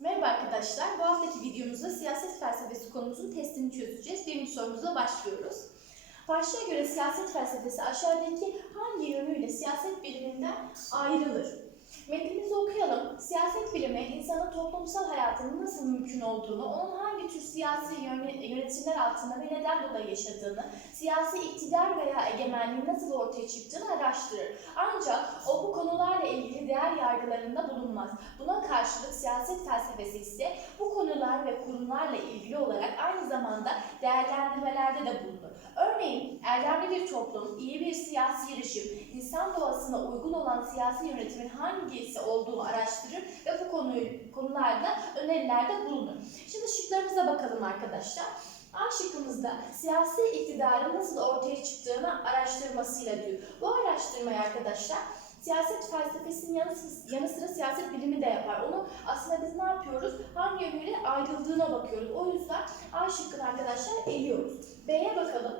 Merhaba arkadaşlar. Bu haftaki videomuzda siyaset felsefesi konumuzun testini çözeceğiz. Birinci sorumuza başlıyoruz. Başlığa göre siyaset felsefesi aşağıdaki hangi yönüyle siyaset biliminden ayrılır? Metnimizi okuyalım. Siyaset bilimi insanın toplumsal hayatının nasıl mümkün olduğunu, onun hangi tür siyasi yöne- yönetimler altında ve neden dolayı yaşadığını, siyasi iktidar veya egemenliğin nasıl ortaya çıktığını araştırır. Ancak o bu konularla ilgili değer yargılarında bulunmaz. Buna karşılık siyaset felsefesi ise bu konular ve kurumlarla ilgili olarak aynı zamanda değerlendirmelerde de bulunur. Örneğin erdemli bir toplum, iyi bir siyasi rejim, insan doğasına uygun olan siyasi yönetimin hangisi olduğunu araştırır ve bu konuyu, konularda önerilerde bulunur. Şimdi şıklarımıza bakalım arkadaşlar. A şıkkımızda siyasi iktidarın nasıl ortaya çıktığını araştırmasıyla diyor. Bu araştırmayı arkadaşlar siyaset felsefesinin yanı, yanı sıra siyaset bilimi de yapar. Onu aslında biz ne yapıyoruz? Hangi yönüyle ayrıldığına bakıyoruz. O yüzden A şıkkını arkadaşlar eliyoruz. B'ye bakalım.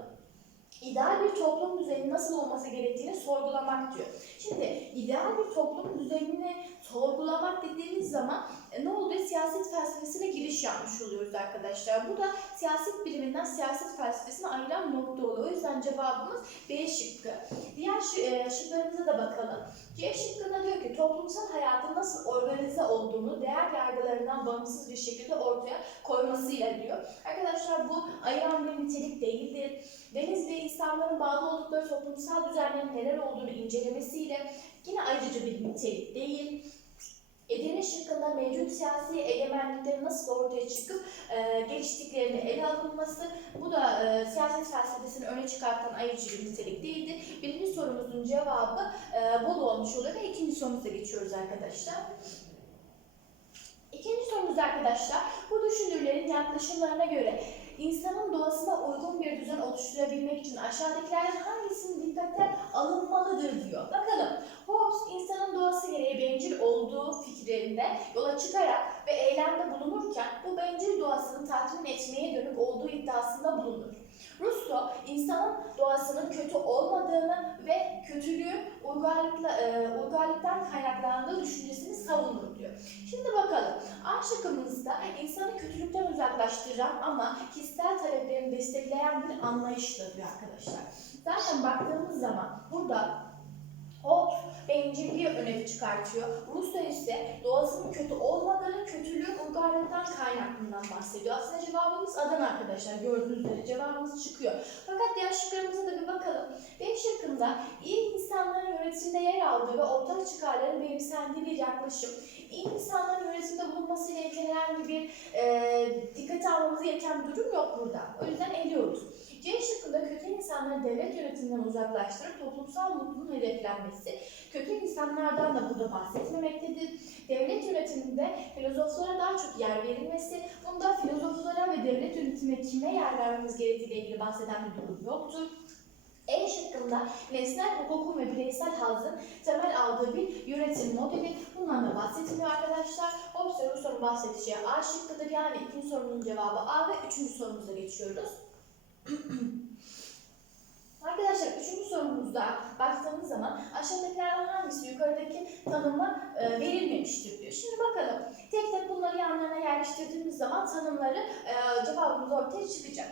İdeal bir toplum düzeni nasıl olması gerektiğini sorgulamak diyor. Şimdi ideal bir toplum düzenini sorgulamak dediğimiz zaman e, ne oluyor? Siyaset felsefesine giriş yapmış oluyoruz arkadaşlar. Bu da siyaset biliminden siyaset felsefesine ayıran nokta oluyor. O yüzden cevabımız B şıkkı. Diğer e, şıklarımıza da bakalım. C şıkkında diyor ki toplumsal hayatın nasıl organize olduğunu değer yargılarından bağımsız bir şekilde ortaya koymasıyla diyor. Arkadaşlar bu ayıran bir nitelik değildir. Deniz ve insanların bağlı oldukları toplumsal düzenlerin neler olduğunu incelemesiyle yine ayrıca bir nitelik değil. Edirne şıkkında mevcut siyasi egemenliklerin nasıl ortaya çıkıp e, geliştiklerini ele alınması, bu da e, siyaset felsefesini öne çıkartan ayrıcı bir nitelik değildir. Birinci sorumuzun cevabı e, bol olmuş oluyor ve ikinci sorumuza geçiyoruz arkadaşlar. İkinci sorumuz arkadaşlar, bu düşünürlerin yaklaşımlarına göre insanın doğasına uygun bir düzen oluşturabilmek için aşağıdakilerden hangisinin dikkate alınmalıdır diyor. Bakalım, Hobbes insanın doğası gereği bencil olduğu fikrinde yola çıkarak ve eylemde bulunurken bu bencil doğasını tatmin etmeye dönük olduğu iddiasında bulunur. Rousseau, insanın doğasının kötü olmadığını ve kötülüğün uygarlıkla, e, uygarlıktan kaynaklandığı düşüncesini savunur diyor. Şimdi bakalım, A şıkkımızda insanı kötülükten uzaklaştıran ama kişisel taleplerini destekleyen bir anlayıştır diyor arkadaşlar. Zaten baktığımız zaman burada Hobbes bencilliği öne çıkartıyor. Rousseau ise doğasının kötü olmadığını, kötülüğün uygarlıktan kaynaklığından bahsediyor. Aslında cevabımız Adana arkadaşlar. Gördüğünüz üzere cevabımız çıkıyor. Fakat diğer şıklarımıza da bir bakalım. B şıkkında iyi insanların yönetimde yer aldığı ve ortak çıkarların benimsendiği bir yaklaşım. İyi insanların yönetimde bulunmasıyla ilgili herhangi bir e, dikkate almamız gereken bir durum yok burada. O yüzden eliyoruz. C şıkkında kötü insanları devlet yönetiminden uzaklaştırıp toplumsal mutluluğun hedeflenmesi. Kötü insanlardan da burada bahsetmemektedir. Devlet yönetiminde filozoflara daha çok yer verilmesi, bunda filozoflara ve devlet yönetimine kime yer vermemiz gerektiğiyle ilgili bahseden bir durum yoktur. E şıkkında nesnel hukukun ve bireysel hazın temel aldığı bir yönetim modeli. Bundan da bahsediliyor arkadaşlar. Ve sorun bahsedeceği A şıkkıdır. Yani ikinci sorunun cevabı A ve üçüncü sorumuza geçiyoruz. Arkadaşlar üçüncü sorumuzda baktığımız zaman aşağıdakilerden hangisi yukarıdaki tanıma e, verilmemiştir diyor. Şimdi bakalım tek tek bunları yanlarına yerleştirdiğimiz zaman tanımları e, cevabımız ortaya çıkacak.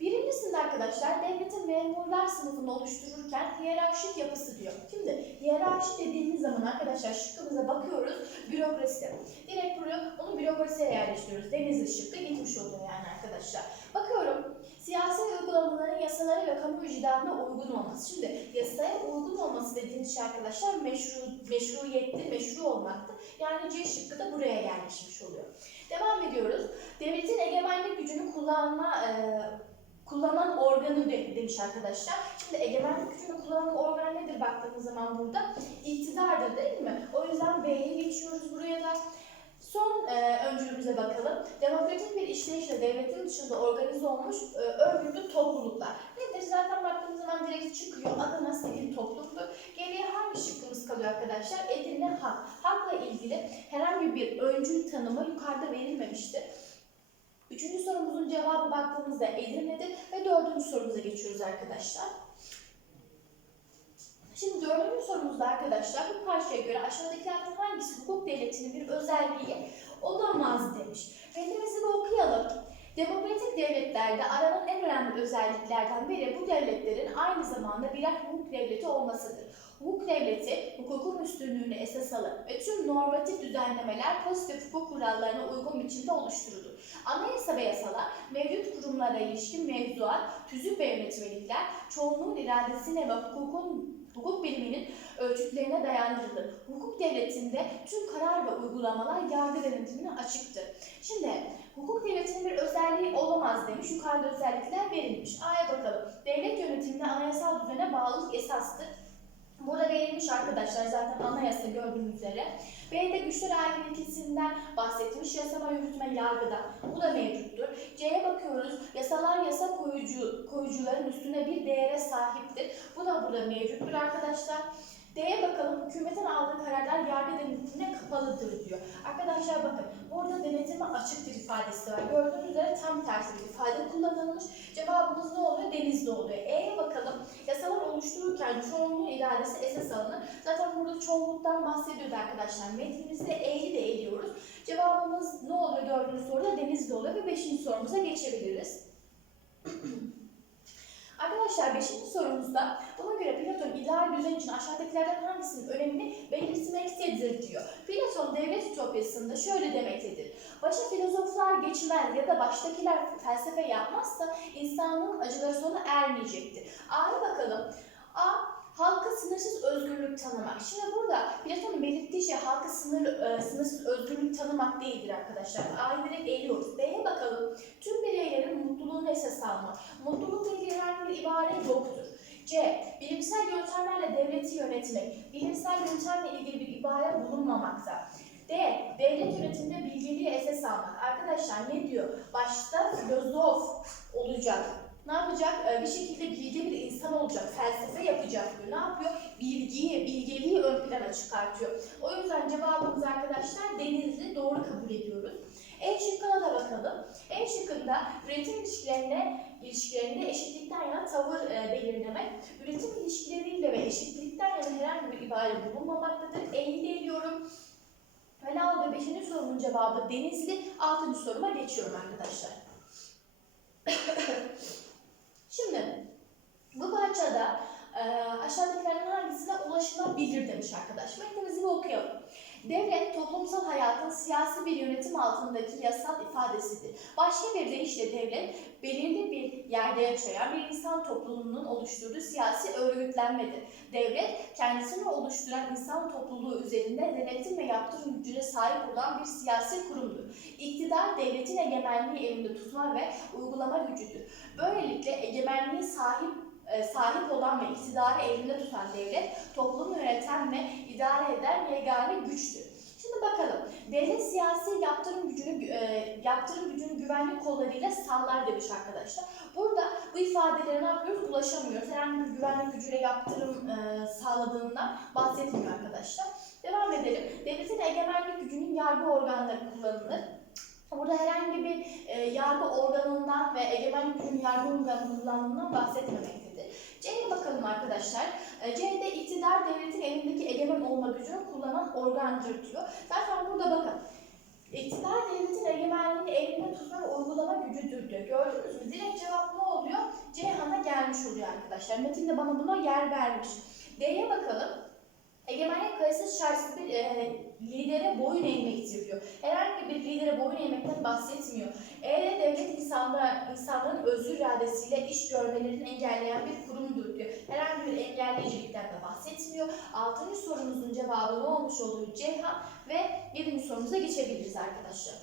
Birincisinde arkadaşlar devletin memurlar sınıfını oluştururken hiyerarşik yapısı diyor. Şimdi hiyerarşi dediğimiz zaman arkadaşlar şıkkımıza bakıyoruz bürokrasi. Direkt buraya onu bürokrasiye yerleştiriyoruz. Denizli şıkkı gitmiş oluyor yani arkadaşlar. Bakıyorum siyasi uygulamaların yasalara ve kamu vicdanına uygun olması. Şimdi yasaya uygun olması dediğimiz şey arkadaşlar meşru, meşruiyettir, meşru olmaktır. Yani C şıkkı da buraya yerleşmiş oluyor. Devam ediyoruz. Devletin egemenlik gücünü kullanma e, kullanan organı de- demiş arkadaşlar. Şimdi egemenlik gücünü kullanan organ nedir baktığımız zaman burada? İktidardır değil mi? O yüzden B'ye geçiyoruz buraya da. Son e, öncülümüze bakalım. Demokratik bir işleyişle devletin dışında organize olmuş e, örgütlü topluluklar. Nedir? Zaten baktığımız zaman direkt çıkıyor. Adana sivil topluluktur. Geriye hangi şıkkımız kalıyor arkadaşlar? Edirne hak. Hakla ilgili herhangi bir öncül tanımı yukarıda verilmemiştir. Üçüncü sorumuzun cevabı baktığımızda Edirne'dir ve dördüncü sorumuza geçiyoruz arkadaşlar. Sorumuzda arkadaşlar bu parçaya göre aşağıdakilerden hangisi hukuk devletinin bir özelliği olamaz demiş. Metnimizi bir okuyalım. Demokratik devletlerde aranan en önemli özelliklerden biri bu devletlerin aynı zamanda birer hukuk devleti olmasıdır. Hukuk devleti, hukukun üstünlüğünü esas alır ve tüm normatif düzenlemeler pozitif hukuk kurallarına uygun biçimde oluşturulur. Anayasa ve yasalar, mevcut kurumlara ilişkin mevzuat, tüzük ve yönetmelikler, çoğunluğun iradesine ve hukukun hukuk biliminin ölçütlerine dayandırılır. Hukuk devletinde tüm karar ve uygulamalar yargı denetimine açıktır. Şimdi hukuk devletinin bir özelliği olamaz demiş. Yukarıda özellikler verilmiş. A'ya bakalım. Devlet yönetiminde anayasal düzene bağlılık esastır. Burada verilmiş arkadaşlar zaten anayasa gördüğünüz üzere. B'de güçler ayrılığı ikisinden bahsetmiş. Yasama, yürütme, yargıda. Bu da mevcuttur. C'ye bakıyoruz. Yasalar yasa koyucu, koyucuların üstüne bir değere sahiptir. Bu burada mevcuttur arkadaşlar. D'ye bakalım. Hükümetin aldığı kararlar yargı denetimine kapalıdır diyor. Arkadaşlar bakın burada denetime açıktır ifadesi var. Gördüğünüz üzere tam tersi bir ifade kullanılmış. Cevabımız ne oluyor? Denizli oluyor. E'ye bakalım. Yasalar oluştururken çoğunluğun iradesi esas alınır. Zaten burada çoğunluktan bahsediyordu arkadaşlar. Metnimizde E'yi de eliyoruz. Cevabımız ne oluyor dördüncü soruda? Denizli oluyor ve beşinci sorumuza geçebiliriz. Arkadaşlar 5. sorumuzda buna göre Platon ideal düzen için aşağıdakilerden hangisinin önemini belirtmektedir diyor. Platon devlet ütopyasında şöyle demektedir. Başa filozoflar geçmez ya da baştakiler felsefe yapmazsa insanlığın acıları sona ermeyecektir. A'ya bakalım. A. Halka sınırsız özgürlük tanımak. Şimdi burada Platon'un belirttiği şey halka sınır, e, sınırsız özgürlük tanımak değildir arkadaşlar. A'yı direkt eliyoruz. B'ye bakalım. Tüm bireylerin mutluluğunu esas almak. Mutlulukla ilgili herhangi bir ibare yoktur. C. Bilimsel yöntemlerle devleti yönetmek. Bilimsel yöntemle ilgili bir ibare bulunmamakta. D. Devlet yönetiminde bilgeliği esas almak. Arkadaşlar ne diyor? Başta filozof olacak. Ne yapacak? Ee, bir şekilde bilgi bir insan olacak. Felsefe yapacak diyor. Ne yapıyor? Bilgiyi, bilgeliği ön plana çıkartıyor. O yüzden cevabımız arkadaşlar denizli doğru kabul ediyoruz. En şıkkına da bakalım. En şıkkında üretim ilişkilerine ilişkilerinde eşitlikten yana tavır e, belirlemek, üretim ilişkileriyle ve eşitlikten yana herhangi bir ibare bulunmamaktadır. E'yi de eliyorum. Ve ne oldu? Beşinci sorunun cevabı Denizli. Altıncı soruma geçiyorum arkadaşlar. Şimdi bu parçada e, aşağıdakilerden hangisine ulaşılabilir demiş arkadaş. Metnimizi bir okuyalım. Devlet toplumsal hayatın siyasi bir yönetim altındaki yasal ifadesidir. Başka bir deyişle devlet belirli bir yerde yaşayan bir insan topluluğunun oluşturduğu siyasi örgütlenmedir. Devlet kendisini oluşturan insan topluluğu üzerinde denetim ve yaptırım gücüne sahip olan bir siyasi kurumdur. İktidar devletin egemenliği elinde tutma ve uygulama gücüdür. Böylelikle egemenliğe sahip sahip olan ve iktidarı elinde tutan devlet toplumu yöneten ve idare eden yegane güçtür. Şimdi bakalım. Devlet siyasi yaptırım gücünü e, yaptırım gücünü güvenlik kollarıyla sağlar demiş arkadaşlar. Burada bu ifadelere ne yapıyoruz? Ulaşamıyoruz. Herhangi bir güvenlik gücüyle yaptırım e, sağladığından bahsetmiyor arkadaşlar. Devam edelim. Devletin egemenlik gücünün yargı organları kullanılır. Burada herhangi bir e, yargı organından ve egemenlik gücünün yargı organı kullandığından bahsetmemektedir. C'ye bakalım arkadaşlar. E, C'de iktidar devletin elindeki egemen olma gücünü kullanan organdır diyor. Zaten burada bakın. İktidar devletin egemenliğini elinde tutma ve uygulama gücüdür diyor. Gördünüz mü? Direkt cevap ne oluyor? Ceyhan'a gelmiş oluyor arkadaşlar. Metin de bana buna yer vermiş. D'ye bakalım. Egemenlik kayıtsız şartsız bir e, lidere boyun eğmektir diyor. Herhangi bir lidere boyun eğmekten bahsetmiyor. Eğer devlet insanlar, insanların özgür iradesiyle iş görmelerini engelleyen bir kurumdur diyor. Herhangi bir engelleyicilikten de bahsetmiyor. Altıncı sorumuzun cevabı ne olmuş oluyor? Ceyhan ve yedinci sorumuza geçebiliriz arkadaşlar.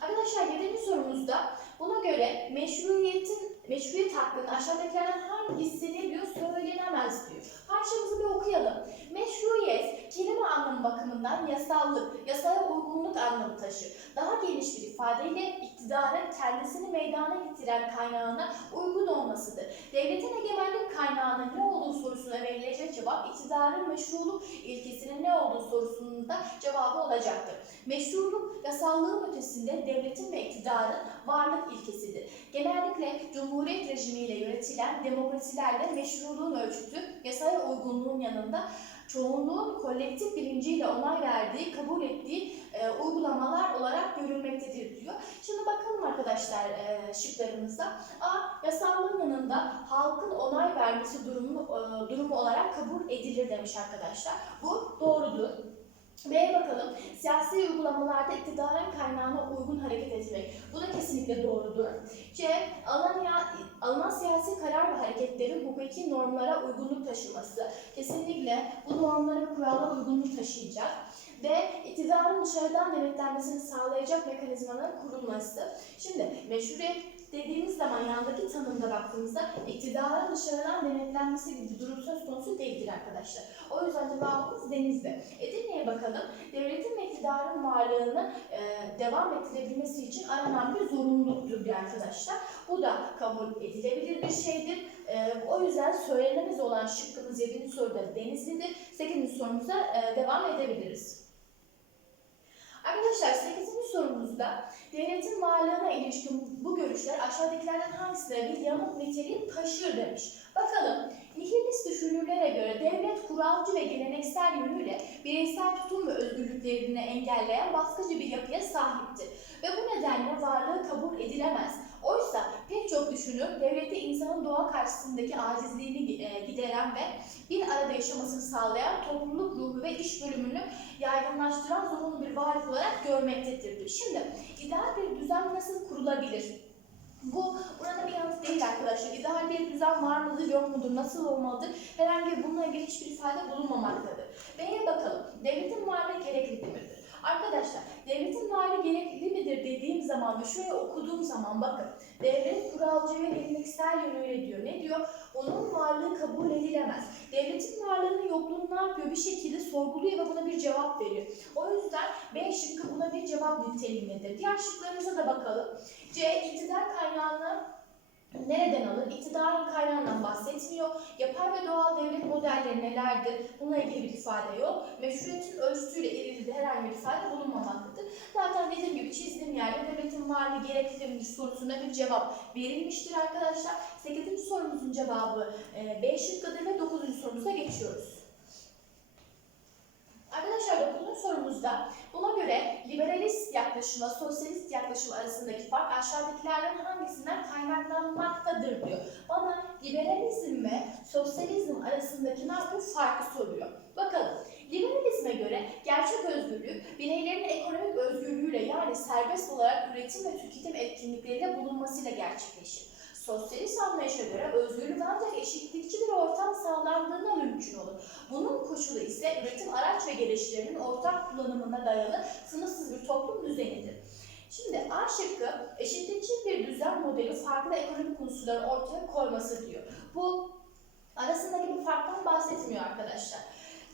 Arkadaşlar yedinci sorumuzda buna göre meşruiyetin meşruiyet hakkında aşağıdakilerden hangisi ne diyor söylenemez diyor. Parçamızı bir okuyalım. Meşruiyet kelime anlamı bakımından yasallık, yasaya uygunluk anlamı taşır. Daha geniş bir ifadeyle iktidarın kendisini meydana getiren kaynağına uygun olmasıdır. Devletin egemenlik kaynağının ne olduğu sorusuna verilecek cevap iktidarın meşruluk ilkesinin ne olduğu sorusunun da cevabı olacaktır. Meşruluk yasallığın ötesinde devletin ve iktidarın varlık ilkesidir. Genellikle cumhuriyet rejimiyle yönetilen demokrasilerde meşruluğun ölçütü yasaya uygunluğun yanında çoğunluğun kolektif bilinciyle onay verdiği, kabul ettiği e, uygulamalar olarak görülmektedir diyor. Şimdi bakalım arkadaşlar e, şıklarımızda. A. Yasallığın yanında halkın onay vermesi durumu, e, durumu olarak kabul edilir demiş arkadaşlar. Bu doğrudur. B'ye bakalım. Siyasi uygulamalarda iktidarın kaynağına uygun hareket etmek. Bu da kesinlikle doğrudur. C. Alınan, ya, alınan siyasi karar ve hareketlerin hukuki normlara uygunluk taşıması. Kesinlikle bu normlara ve kurallara uygunluk taşıyacak. D. iktidarın dışarıdan denetlenmesini sağlayacak mekanizmanın kurulması. Şimdi meşruiyet dediğimiz zaman yandaki tanımda baktığımızda iktidarın dışarıdan denetlenmesi gibi durum söz konusu değildir arkadaşlar. O yüzden cevabımız denizde. Edirne'ye bakalım. Devletin ve iktidarın varlığını e, devam ettirebilmesi için aranan bir zorunluluktur diyor arkadaşlar. Bu da kabul edilebilir bir şeydir. E, o yüzden söylenemez olan şıkkımız 7. soruda denizlidir. 8. sorumuza e, devam edebiliriz. Arkadaşlar 8. sorumuzda devletin varlığına ilişkin bu görüşler aşağıdakilerden hangisine bir yanıt niteliği taşır demiş. Bakalım nihilist düşünürlere göre devlet kuralcı ve geleneksel yönüyle bireysel tutum ve özgürlüklerini engelleyen baskıcı bir yapıya sahiptir. Ve bu nedenle varlığı kabul edilemez. Çok düşünür devlette insanın doğa karşısındaki acizliğini e, gideren ve bir arada yaşamasını sağlayan topluluk ruhu ve iş bölümünü yaygınlaştıran zorunlu bir varlık olarak görmektedir. Şimdi ideal bir düzen nasıl kurulabilir? Bu burada bir yanıt değil arkadaşlar. İdeal bir düzen var mıdır yok mudur, nasıl olmalıdır? Herhangi bununla ilgili hiçbir ifade bulunmamaktadır. B'ye bakalım. Devletin varlığı gerekli midir? Arkadaşlar devletin varlığı gerekli midir zaman ve şöyle okuduğum zaman bakın devlet kuralcı ve geleneksel yönüyle diyor. Ne diyor? Onun varlığı kabul edilemez. Devletin varlığının yokluğunu ne yapıyor? Bir şekilde sorguluyor ve buna bir cevap veriyor. O yüzden B şıkkı buna bir cevap niteliğindedir. Diğer şıklarımıza da bakalım. C. iktidar kaynağını nereden alır? İktidarın kaynağından bahsetmiyor. Yapay ve doğal devlet modelleri nelerdir? Bununla ilgili bir ifade yok. Meşruiyetin ölçüsüyle ilgili de herhangi bir ifade bulunmamaktadır. Zaten dediğim gibi çizdiğim yerde devletin varlığı gerekli midir sorusuna bir cevap verilmiştir arkadaşlar. 8. sorumuzun cevabı e, B şıkkıdır ve 9. sorumuza geçiyoruz. Arkadaşlar 9. sorumuzda buna göre liberalist yaklaşımla sosyalist yaklaşım arasındaki fark aşağıdakilerden hangisinden kaynaklanmaktadır diyor. Bana liberalizm ve sosyalizm arasındaki ne yapıyor? Farkı soruyor. Bakalım. Liberalizme göre gerçek özgürlük bireylerin ekonomik özgürlüğüyle yani serbest olarak üretim ve tüketim etkinlikleriyle bulunmasıyla gerçekleşir. Sosyalist anlayışa göre özgürlük ancak eşitlikçi bir ortam sağlandığında mümkün olur. Bunun koşulu ise üretim araç ve gelişlerinin ortak kullanımına dayalı sınırsız bir toplum düzenidir. Şimdi A şıkkı eşitlikçi bir düzen modeli farklı ekonomik unsurları ortaya koyması diyor. Bu arasındaki bir farktan bahsetmiyor arkadaşlar.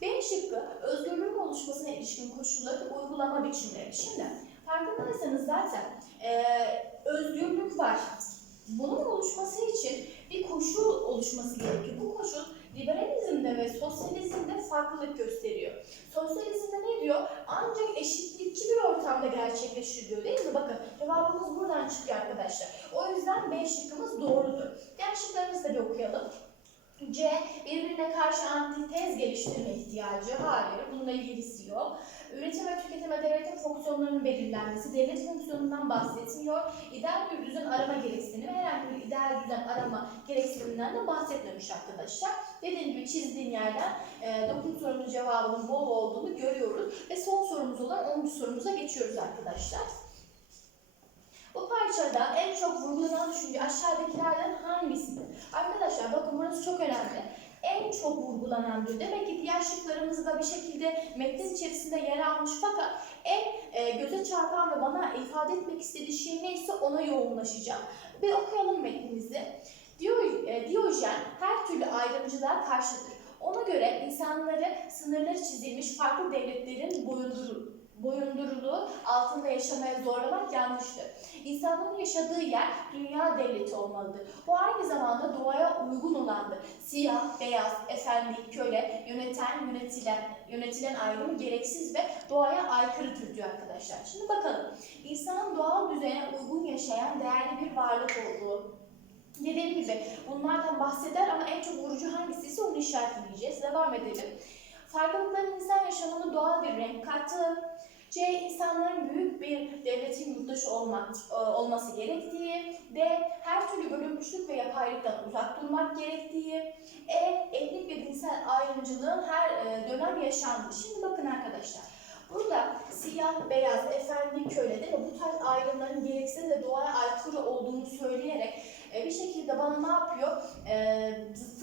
B şıkkı özgürlüğün oluşmasına ilişkin koşulları uygulama biçimleri. Şimdi farkındaysanız zaten eee, özgürlük var. Bunun oluşması için bir koşul oluşması gerekiyor. Bu koşul liberalizmde ve sosyalizmde farklılık gösteriyor. Sosyalizmde ne diyor? Ancak eşitlikçi bir ortamda gerçekleşir diyor değil mi? Bakın cevabımız buradan çıkıyor arkadaşlar. O yüzden B şıkkımız doğrudur. Diğer şıklarımızı da bir okuyalım. C. Birbirine karşı antitez geliştirme ihtiyacı. Hayır, bununla ilgisi yok. Üretim ve tüketime devletin fonksiyonlarının belirlenmesi, devlet fonksiyonundan bahsetmiyor. İdeal bir düzen arama gereksinimi, herhangi bir ideal düzen arama gereksiniminden de bahsetmemiş arkadaşlar. Dediğim gibi çizdiğim yerden e, 9 sorunun cevabının bol olduğunu görüyoruz. Ve son sorumuz olan 10. sorumuza geçiyoruz arkadaşlar. Bu parçada en çok vurgulanan düşünce aşağıdakilerden hangisidir? Arkadaşlar bakın burası çok önemli. En çok vurgulanan diyor. Demek ki diğer şıklarımız da bir şekilde metnin içerisinde yer almış fakat göze çarpan ve bana ifade etmek istediği şey neyse ona yoğunlaşacağım. Bir okuyalım metnimizi. Diyor, e, Diyojen her türlü ayrımcılığa karşıdır. Ona göre insanları sınırları çizilmiş farklı devletlerin boyunduru, boyunduruluğu altında yaşamaya zorlamak yanlıştır. İnsanların yaşadığı yer dünya devleti olmalıdır. Bu aynı zamanda doğaya uygun olandır. Siyah, beyaz, efendi, köle, yöneten, yönetilen, yönetilen ayrımı gereksiz ve doğaya aykırıdır diyor arkadaşlar. Şimdi bakalım. İnsanın doğal düzene uygun yaşayan değerli bir varlık olduğu, Dediğim gibi bunlardan bahseder ama en çok vurucu hangisi ise onu işaretleyeceğiz. Devam edelim. Farklılıkların insan yaşamına doğal bir renk kattı. C. insanların büyük bir devletin yurttaşı olmak, e, olması gerektiği. D. Her türlü bölünmüşlük ve yapaylıktan uzak durmak gerektiği. E. Etnik ve dinsel ayrımcılığın her e, dönem yaşandığı. Şimdi bakın arkadaşlar. Burada siyah, beyaz, efendi, köle değil mi? Bu tarz ayrımların gereksiz ve doğaya aykırı olduğunu söyleyerek e, bir şekilde bana ne yapıyor? E,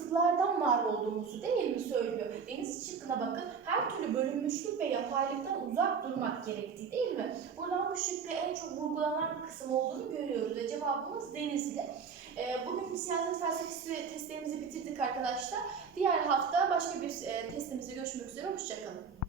zıtlıklardan var olduğumuzu değil mi söylüyor? Deniz şıkkına bakın. Her türlü bölünmüşlük ve yapaylıktan uzak durmak gerektiği değil mi? Buradan bu şıkkı en çok vurgulanan kısım olduğunu görüyoruz ve cevabımız Denizli. E, bugün siyaset felsefesi testlerimizi bitirdik arkadaşlar. Diğer hafta başka bir e, testimizde görüşmek üzere. Hoşçakalın.